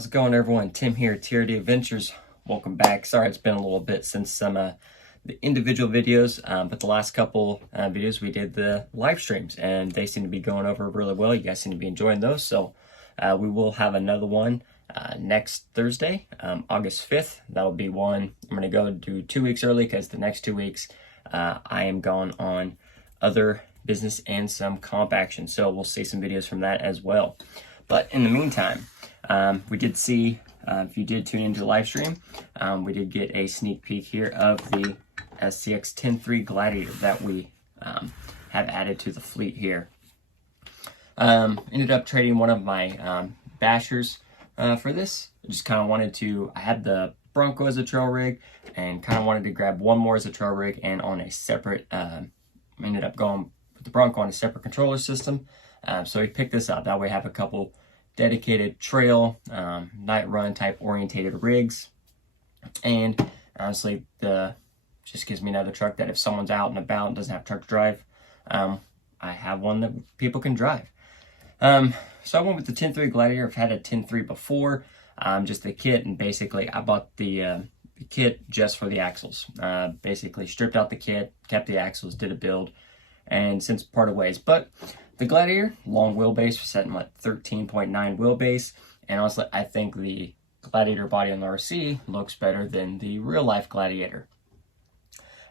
How's it going, everyone? Tim here, TRD Adventures. Welcome back. Sorry it's been a little bit since some the individual videos, but the last couple videos we did the live streams, and they seem to be going over really well. You guys seem to be enjoying those, so we will have another one next Thursday, August 5th. That'll be one. I'm going to go do 2 weeks early because the next 2 weeks I am gone on other business and some comp action, so we'll see some videos from that as well. But in the meantime, we did see, if you did tune into the live stream, we did get a sneak peek here of the SCX 10.3 Gladiator that we have added to the fleet here. Ended up trading one of my bashers for this. I just kind of wanted to, I had the Bronco as a trail rig and kind of wanted to grab one more as a trail rig, and on a separate, ended up going with the Bronco on a separate controller system. So we picked this up. That way I have a couple dedicated trail, night run type orientated rigs. And honestly, just gives me another truck that if someone's out and about and doesn't have a truck to drive, I have one that people can drive. So I went with the 10.3 Gladiator. I've had a 10.3 before, just the kit, and basically I bought the kit just for the axles. Basically stripped out the kit, kept the axles, did a build, and since parted ways. But the Gladiator, long wheelbase, we're setting at 13.9 wheelbase, and honestly, I think the Gladiator body on the RC looks better than the real life Gladiator.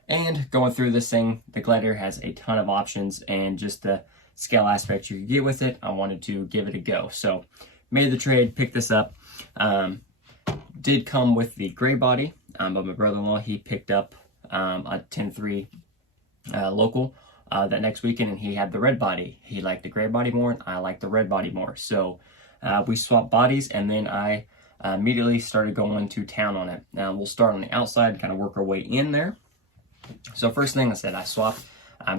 And going through this thing, the Gladiator has a ton of options, and just the scale aspect you can get with it, I wanted to give it a go. So made the trade, picked this up. Did come with the gray body, but my brother-in-law, he picked up a 10.3 local that next weekend, and he had the red body. He liked the gray body more, and I liked the red body more. So we swapped bodies, and then I immediately started going to town on it. Now we'll start on the outside and kind of work our way in there. So first thing I said, I swapped,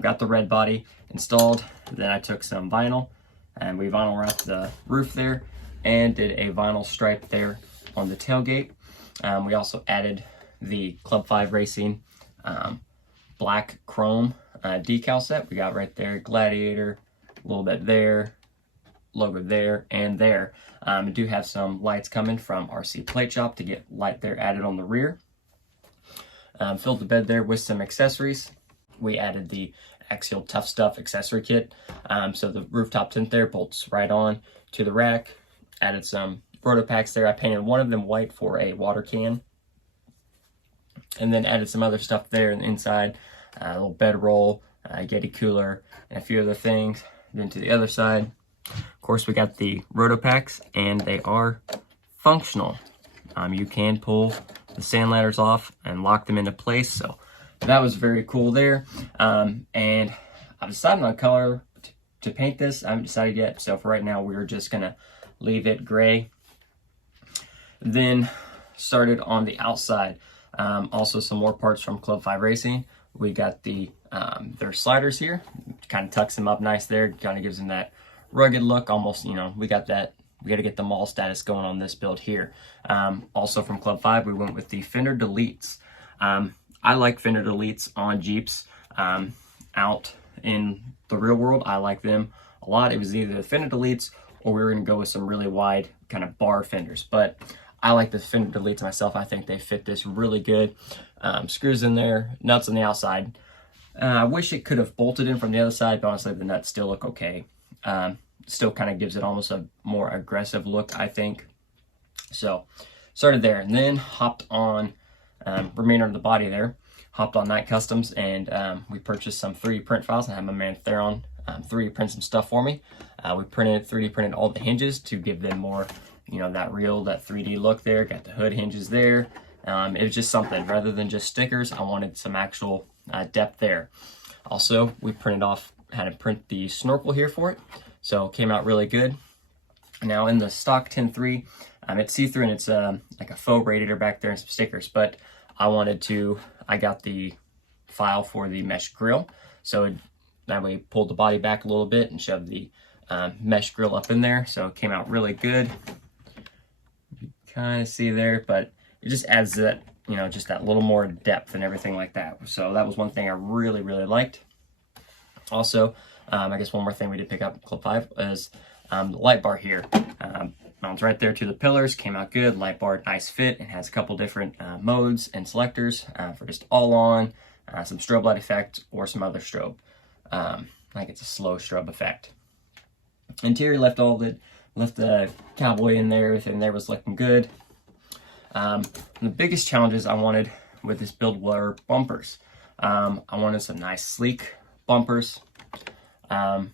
got the red body installed. Then I took some vinyl, and we vinyl wrapped the roof there, and did a vinyl stripe there on the tailgate. We also added the Club 5 Racing black chrome decal set. We got right there, Gladiator, a little bit there, logo there, and there. I do have some lights coming from RC Plate Shop to get light there added on the rear. Filled the bed there with some accessories. We added the Axial Tough Stuff accessory kit. So the rooftop tint there bolts right on to the rack. Added some roto packs there. I painted one of them white for a water can. And then added some other stuff there inside. A little bedroll, Yeti cooler, and a few other things. Then to the other side, of course, we got the roto packs, and they are functional. You can pull the sand ladders off and lock them into place, so that was very cool there. And I've decided on color to paint this. I haven't decided yet, so for right now we're just gonna leave it gray. Then started on the outside. Also some more parts from Club 5 Racing. We got the their sliders here. Kind of tucks them up nice there. Kind of gives them that rugged look. Almost, you know, we got that. We got to get the mall status going on this build here. Also from Club 5, we went with the Fender Deletes. I like Fender Deletes on Jeeps. Out in the real world, I like them a lot. It was either the Fender Deletes or we were going to go with some really wide kind of bar fenders. But I like the Fender Deletes myself. I think they fit this really good. Screws in there, nuts on the outside. I wish it could have bolted in from the other side, but honestly the nuts still look okay. Still kind of gives it almost a more aggressive look, I think. So started there, and then hopped on remainder of the body there. Hopped on Night Customs, and we purchased some 3D print files. I had my man Theron 3D print some stuff for me. We 3D printed all the hinges to give them more, you know, that 3D look there. Got the hood hinges there. It was just something, rather than just stickers, I wanted some actual depth there. Also, we had to print the snorkel here for it, so it came out really good. Now in the stock 10.3, it's see-through, and it's like a faux radiator back there and some stickers, but I got the file for the mesh grill, so that way pulled the body back a little bit and shoved the mesh grill up in there, so it came out really good. You kind of see there, but it just adds that, you know, just that little more depth and everything like that. So that was one thing I really, really liked. Also, I guess one more thing we did pick up Club 5 is the light bar here. mounts right there to the pillars, came out good, light bar, nice fit, and has a couple different modes and selectors for just all on, some strobe light effect, or some other strobe. Like it's a slow strobe effect. Interior left the cowboy in there, everything there was looking good. The biggest challenges I wanted with this build were bumpers. I wanted some nice sleek bumpers, and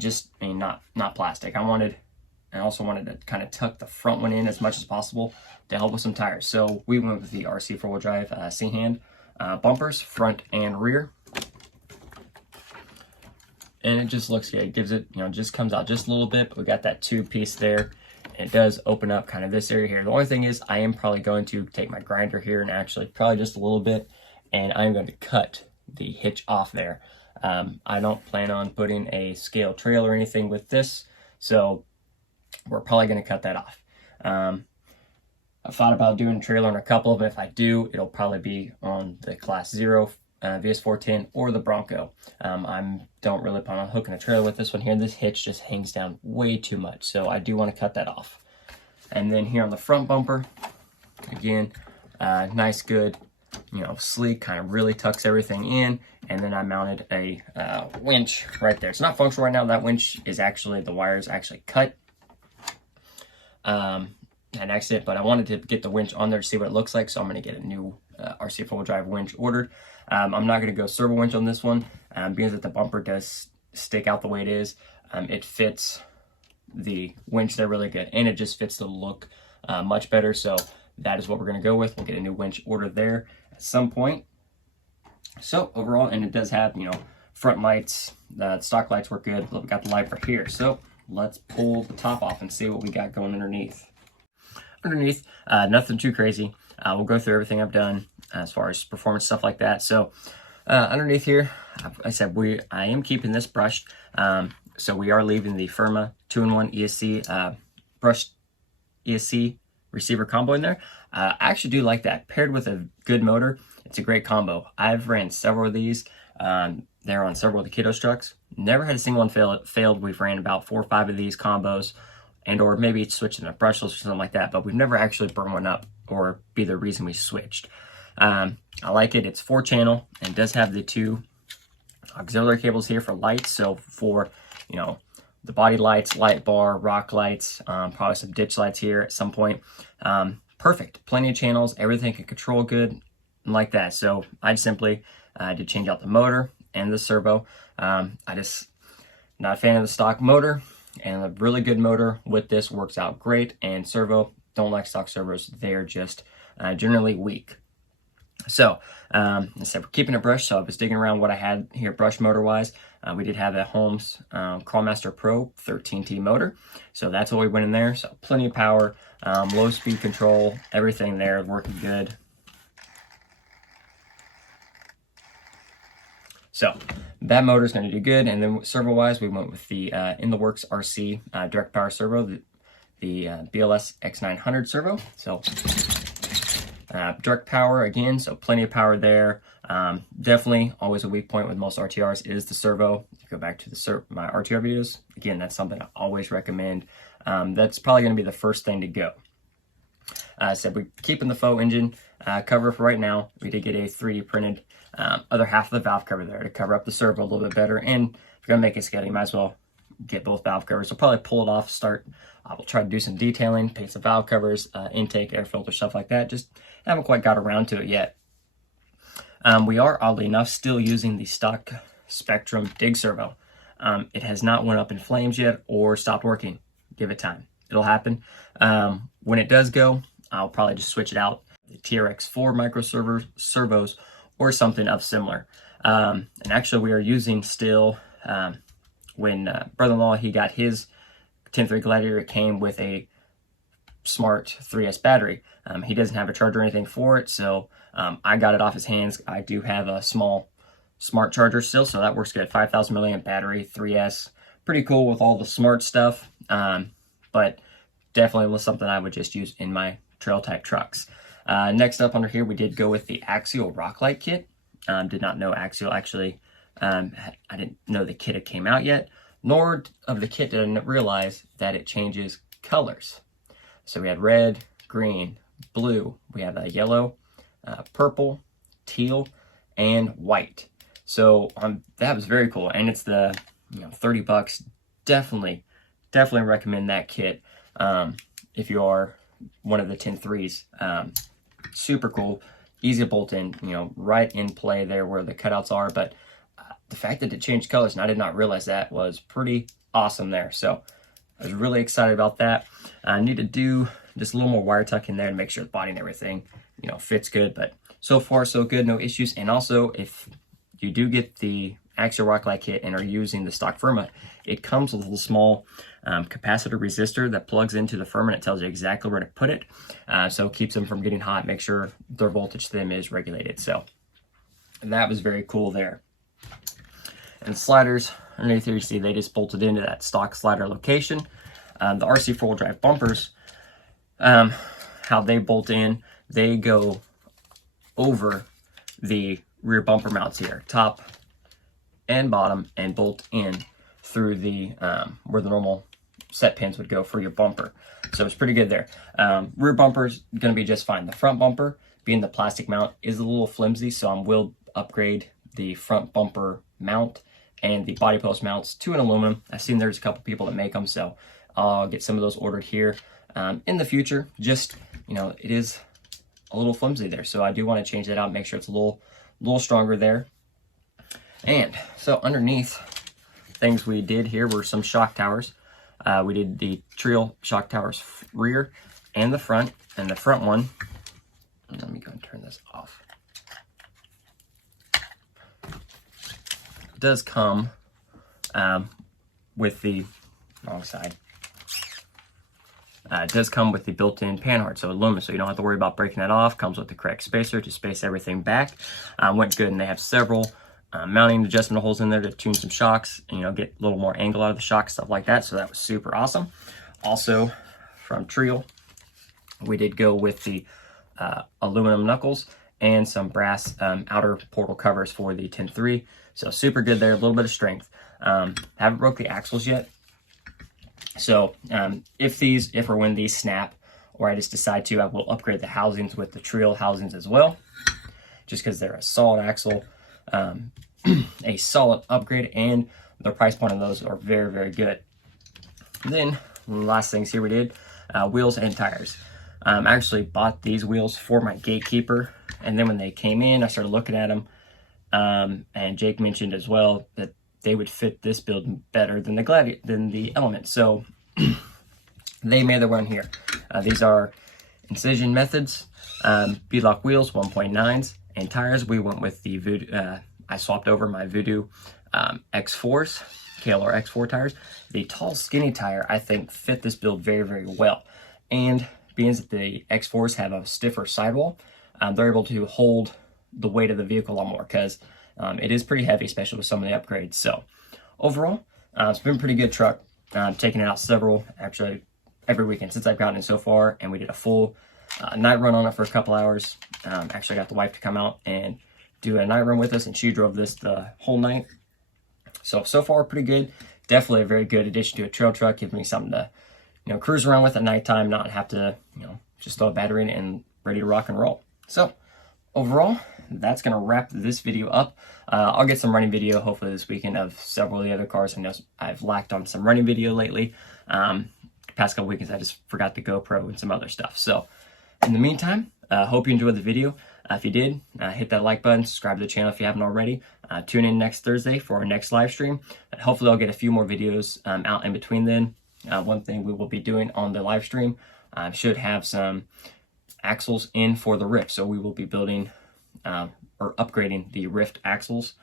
just, I mean, not plastic. I also wanted to kind of tuck the front one in as much as possible to help with some tires. So we went with the RC4WD CCHAND bumpers, front and rear. And it just looks good. It gives it, you know, just comes out just a little bit, but we got that tube piece there. And it does open up kind of this area here. The only thing is I am probably going to take my grinder here and actually probably just a little bit, and I'm going to cut the hitch off there. I don't plan on putting a scale trail or anything with this, so we're probably going to cut that off. I've thought about doing a trailer on a couple, but if I do, it'll probably be on the Class 0 VS410 or the Bronco. I don't really plan on hooking a trailer with this one here. This hitch just hangs down way too much, so I do want to cut that off. And then here on the front bumper, again, nice, good, you know, sleek, kind of really tucks everything in. And then I mounted a winch right there. It's not functional right now. That winch is actually, the wires actually cut. An accident, but I wanted to get the winch on there to see what it looks like, so I'm going to get a new RC4WD winch ordered. I'm not going to go servo winch on this one, because that the bumper does stick out the way it is. It fits the winch there really good, and it just fits the look much better, so that is what we're going to go with. We'll get a new winch ordered there at some point. So overall, and it does have, you know, front lights, the stock lights work good. We got the light right here, so let's pull the top off and see what we got going underneath. Nothing too crazy. We'll go through everything I've done as far as performance stuff like that. So underneath here, I said I am keeping this brushed. So we are leaving the Firma 2-in-1 ESC brushed ESC receiver combo in there. I actually do like that. Paired with a good motor, it's a great combo. I've ran several of these. They're on several of the kiddos trucks. Never had a single one failed. We've ran about 4 or 5 of these combos, and or maybe switching the brushless or something like that, but we've never actually burned one up or be the reason we switched. I like it. It's 4-channel and does have the 2 auxiliary cables here for lights. So for, you know, the body lights, light bar, rock lights, probably some ditch lights here at some point. Perfect. Plenty of channels. Everything can control good like that. So I simply did change out the motor and the servo. I just not a fan of the stock motor, and a really good motor with this works out great. And servo, don't like stock servos. They're just generally weak. So I said we're keeping it brushed. So I was digging around what I had here brush motor wise. We did have a Holmes Crawlmaster Pro 13T motor. So that's what we went in there. So plenty of power, low speed control, everything there working good. So that motor is going to do good. And then servo wise, we went with the In the Works RC direct power servo, the BLS X900 servo. So direct power again, so plenty of power there. Definitely always a weak point with most RTRs is the servo. If you go back to my RTR videos, again, that's something I always recommend. That's probably going to be the first thing to go. So we're keeping the faux engine cover for right now. We did get a 3D printed other half of the valve cover there to cover up the servo a little bit better. And if you're going to make it scale, you might as well get both valve covers. So probably pull it off, we'll try to do some detailing, paint some valve covers, intake, air filter, stuff like that. Just haven't quite got around to it yet. We are, oddly enough, still using the stock Spectrum dig servo. It has not went up in flames yet or stopped working. Give it time. It'll happen. When it does go, I'll probably just switch it out. The ITWRC micro servos or something of similar. And actually we are using still, when brother-in-law, he got his 10.3 Gladiator, it came with a smart 3S battery. He doesn't have a charger or anything for it, so I got it off his hands. I do have a small smart charger still, so that works good. 5,000 milliamp battery, 3S. Pretty cool with all the smart stuff, but definitely was something I would just use in my trail type trucks. Next up under here, we did go with the Axial rock light kit. Did not know Axial actually, I didn't know the kit had came out yet, nor of the kit did I realize that it changes colors. So we had red, green, blue, we had a yellow, purple, teal, and white. So that was very cool, and it's the $30. Definitely recommend that kit if you are one of the 10-3s. Super cool, easy to bolt in, right in play there where the cutouts are. But the fact that it changed colors, and I did not realize that, was pretty awesome there. So I was really excited about that. I need to do just a little more wire tuck in there to make sure the body and everything, fits good. But so far, so good, no issues. And also, if you do get the Axial rock light kit and are using the stock firma, it comes with a little small capacitor resistor that plugs into the firma, and it tells you exactly where to put it. So it keeps them from getting hot, make sure their voltage to them is regulated. So that was very cool there. And sliders underneath here, you see they just bolted into that stock slider location. The RC4 drive bumpers, how they bolt in, they go over the rear bumper mounts here, top and bottom, and bolt in through the where the normal set pins would go for your bumper. So it's pretty good there. Rear bumper's going to be just fine. The front bumper, being the plastic mount, is a little flimsy, so I will upgrade the front bumper mount and the body post mounts to an aluminum. I've seen there's a couple people that make them, so I'll get some of those ordered here in the future. Just, it is a little flimsy there, so I do want to change that out, make sure it's a little stronger there. And so underneath things we did here were some shock towers. We did the Trio shock towers rear and the front. And the front one, let me go and turn this off. It does come with the wrong side. It does come with the built-in panhard, so aluminum, so you don't have to worry about breaking that off. Comes with the correct spacer to space everything back. Went good, and they have several mounting adjustment holes in there to tune some shocks and get a little more angle out of the shock, stuff like that. So that was super awesome. Also from Trio, we did go with the aluminum knuckles and some brass outer portal covers for the 10-3. So super good there, a little bit of strength. Haven't broke the axles yet. So if or when these snap, or I just decide to, I will upgrade the housings with the Trio housings as well, just because they're a solid axle, a solid upgrade, and the price point on those are very, very good. And then last things here we did, wheels and tires. I actually bought these wheels for my Gatekeeper, and then when they came in, I started looking at them, and Jake mentioned as well that they would fit this build better than the Element. So they made their run here. These are Incision Methods, beadlock wheels, 1.9s, and tires. We went with the Voodoo. I swapped over my Voodoo X4s, KLR X4 tires. The tall, skinny tire, I think, fit this build very, very well. And being that the X4s have a stiffer sidewall, they're able to hold the weight of the vehicle a lot more, because it is pretty heavy, especially with some of the upgrades. So overall, it's been a pretty good truck. Taking it out actually every weekend since I've gotten it so far, and we did a full night run on it for a couple hours. Actually got the wife to come out and do a night run with us, and she drove this the whole night. So far pretty good. Definitely a very good addition to a trail truck. Gives me something to cruise around with at nighttime, not have to just throw a battery in it and ready to rock and roll. So overall, that's going to wrap this video up. I'll get some running video hopefully this weekend of several of the other cars. I know I've lacked on some running video lately. Past couple weekends I just forgot the GoPro and some other stuff. So in the meantime, hope you enjoyed the video. If you did, hit that like button, subscribe to the channel if you haven't already. Tune in next Thursday for our next live stream. Hopefully I'll get a few more videos out in between then. One thing we will be doing on the live stream, should have some axles in for the Rift. So we will be building or upgrading the Rift axles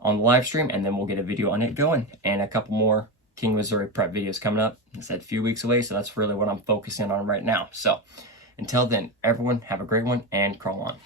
on the live stream, and then we'll get a video on it going, and a couple more King Missouri prep videos coming up. I said a few weeks away, so that's really what I'm focusing on right now. So until then, everyone have a great one, and crawl on.